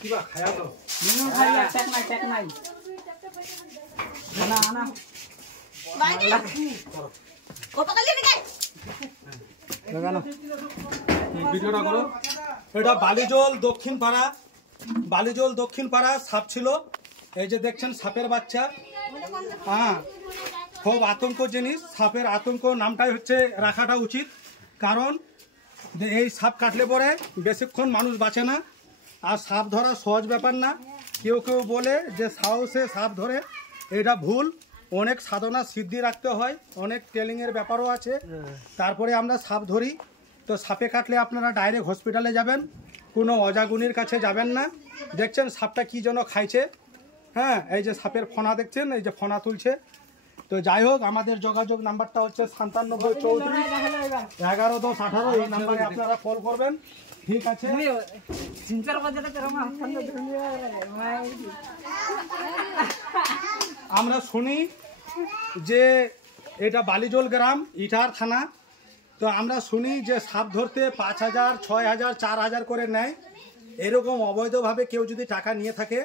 কিবা খায়া তো নিনু খাই টেক নাই আনা আনা বাইরে কত কালি দিকে লাগানো ভিডিওটা করো। এটা বালিজল দক্ষিণ পাড়া সাপ ছিল। এই যে দেখছেন সাপের বাচ্চা। হ্যাঁ, খুব আতঙ্ক জিনিস। সাপের আতঙ্ক নামটাই হচ্ছে রাখাটা উচিত, কারণ এই সাপ কাটলে পরে বেশিক্ষণ মানুষ বাঁচে না। আর সাপ ধরা সহজ ব্যাপার না। কেউ কেউ বলে যে সাহসে সাপ ধরে, এটা ভুল। অনেক সাধনা সিদ্ধি রাখতে হয়, অনেক ট্রেনিংয়ের ব্যাপারও আছে, তারপরে আমরা সাপ ধরি। তো সাপে কাটলে আপনারা ডাইরেক্ট হসপিটালে যাবেন, কোনো অজাগুনির কাছে যাবেন না। দেখছেন সাপটা কী যেন খাইছে। হ্যাঁ, এই যে সাপের ফনা দেখছেন, এই যে ফনা তুলছে। তো যাই হোক, আমাদের যোগাযোগ নাম্বারটা হচ্ছে 9734111018। এই নাম্বারে আপনারা কল করবেন, ঠিক আছে? আমরা শুনি যে এটা বালিজল গ্রাম, ইটার থানা। তো আমরা শুনি যে সাপ ধরতে 5000, 6000, 4000 করে নেয়। এরকম অবৈধভাবে কেউ যদি টাকা নিয়ে থাকে,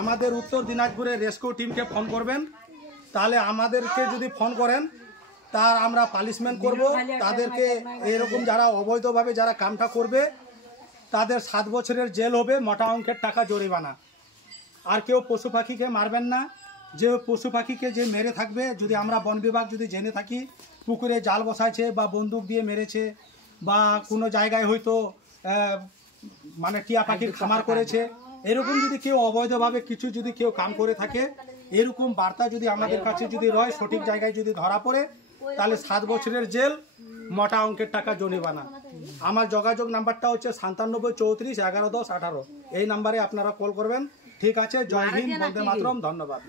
আমাদের উত্তর দিনাজপুরের রেস্কিউ টিমকে ফোন করবেন। তাহলে আমাদেরকে যদি ফোন করেন, তার আমরা পানিশমেন্ট করব। তাদেরকে এরকম যারা অবৈধভাবে যারা কামটা করবে, তাদের 7 বছরের জেল হবে, মোটা অঙ্কের টাকা জরিমানা। আর কেউ পশু পাখিকে মারবেন না। যে পশু পাখিকে যে মেরে থাকবে, যদি আমরা বন বিভাগ যদি জেনে থাকি পুকুরে জাল বসাইছে বা বন্দুক দিয়ে মেরেছে, বা কোনো জায়গায় হয়তো মানে টিয়া পাখির খামার করেছে, এরকম যদি কেউ অবৈধভাবে কিছু যদি কেউ কাম করে থাকে, এরকম বার্তা যদি আমাদের কাছে যদি রয়, সঠিক জায়গায় যদি ধরা পড়ে, তাহলে 7 বছরের জেল, মোটা অঙ্কের টাকা জরিমানা। আমার যোগাযোগ নাম্বারটা হচ্ছে 9734111018। এই নাম্বারে আপনারা কল করবেন, ঠিক আছে? জয় হিন্দ, বন্দে মাতরম, ধন্যবাদ।